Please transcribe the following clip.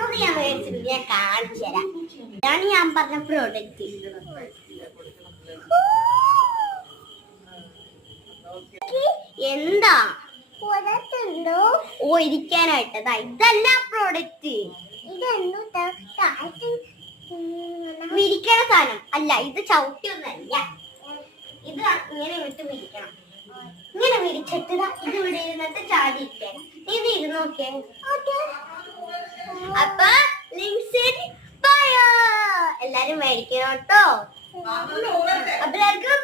അത് ഞാൻ മേടിച്ചിട്ട് ഞാൻ കാണിച്ചു തരാം. ഇതാണ് ഞാൻ പറഞ്ഞ പ്രോഡക്റ്റ്. എന്താ ഓ ഇരിക്കാനായിട്ടതാ. ഇതല്ല പ്രോഡക്റ്റ്, വിരിക്കണ സാധനം അല്ല. ഇത് ചവിട്ടിയൊന്നല്ല. ഇത് ഇങ്ങനെ ഇട്ട് വിരിക്കണം. ഇങ്ങനെ വിരിച്ചിട്ട് ഇത് ഇവിടെ ഇരുന്നിട്ട് ചാടി ഇരിക്കണം. ഇത് ഇരുന്നോക്കേ. അപ്പൊ എല്ലാരും മേടിക്കണം കേട്ടോ. അപ്പൊ എല്ലാവർക്കും